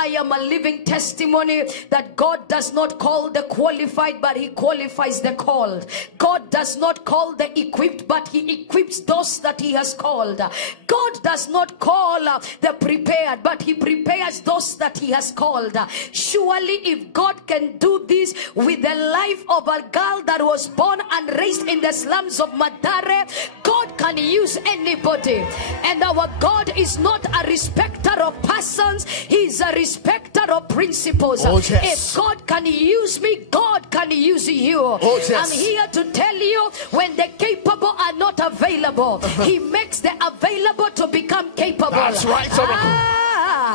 I am a living testimony that God does not call the qualified, but he qualifies the called. God does not call the equipped, but he equips those that he has called. God does not call the prepared, but he prepares those that he has called. Surely if God can do this with the life of a girl that was born and raised in the slums of Madare, God can use anybody. And our God is not a respecter of persons, he is a respecter of principles. Oh, yes. If God can use me, God can use you. Oh, yes. I'm here to tell you, when the capable are not available, he makes the available to become capable. That's right,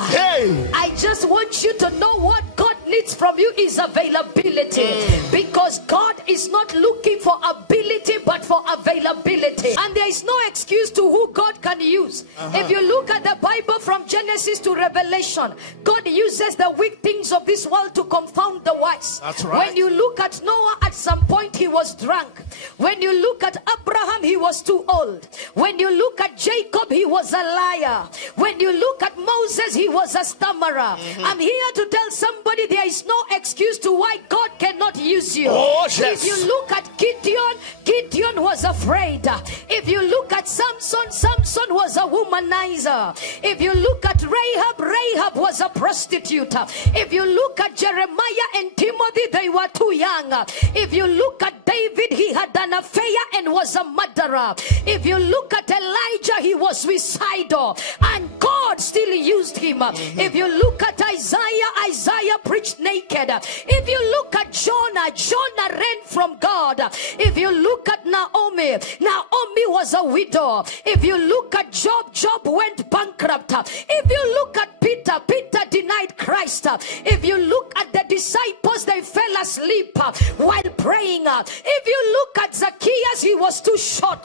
Hey. I just want you to know what God needs from you is availability. Because God is not looking for ability, but for availability. And there is no excuse to who God can use. If you look at the Bible from Genesis to Revelation, God uses the weak things of this world to confound the wise. That's right. When you look at Noah, at some point he was drunk. When you look at Abraham, he was too old. When you look at Jacob, he was a liar. When you look at Moses, he was a stammerer. I'm here to tell somebody there is no excuse to why God cannot use you. Oh, yes. If you look at Gideon, Gideon was afraid. If you look at Samson, Samson was a womanizer. If you look at Rahab, Rahab was a prostitute. If you look at Jeremiah and Timothy, they were too young. If you look at David, he had an affair and was a murderer. If you look at Elijah, he was suicidal, and God still used him. If you look at Isaiah, Isaiah preached naked. If you look at Jonah, Jonah ran from God. If you look at Naomi, Naomi was a widow. If you look at Job, Job went bankrupt. If you look at Peter, Peter denied Christ. If you look at the disciples, they fell asleep while praying. If you look at Zacchaeus, he was too short.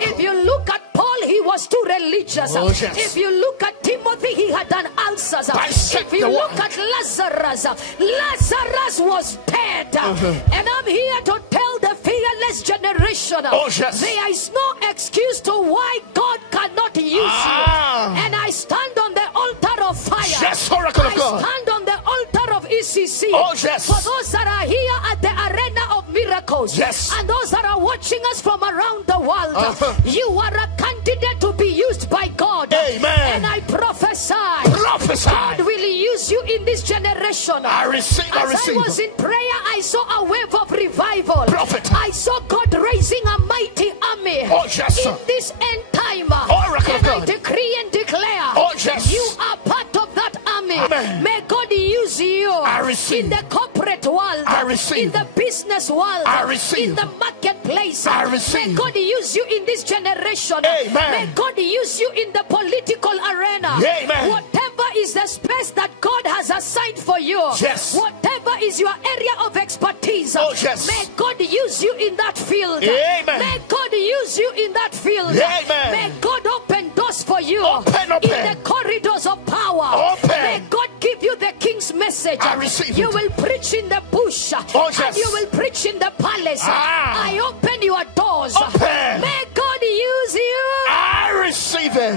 If you look at Paul, he was too religious. Oh, yes. If you look at Timothy, he had an ulcer. If you look at Lazarus, Lazarus was dead. And I'm here to tell the fearless generation, there is no excuse to why God cannot use you. And I stand on the altar of fire. Yes, Oracle of God. I stand on the altar of ECC. Oh, yes. For those that are here at the arena of miracles, yes, and those that are watching us from around the world, you are a candidate to be used by God. Amen. And I prophesy, God will use you in this generation. I receive. As I was in prayer, I saw a wave of revival. Prophet. I saw God raising a mighty army in this end time. And I decree and declare, you are part of that army. Amen. May God use you. I receive. In the corporate world, I receive. in the business world, I receive. in the marketplace, I receive. may God use you in this generation. Amen. May God use you in the political arena. Amen. Whatever is the space that God has assigned for you, whatever is your area of expertise, may God use you in that field. Amen. May God use you in that field. Amen. May God open doors for you open. in the corridors of power. May God give you the king's message. I receive you it. will preach in the bush, and you will preach in the palace. I open your doors. Open. May God use you. I receive it.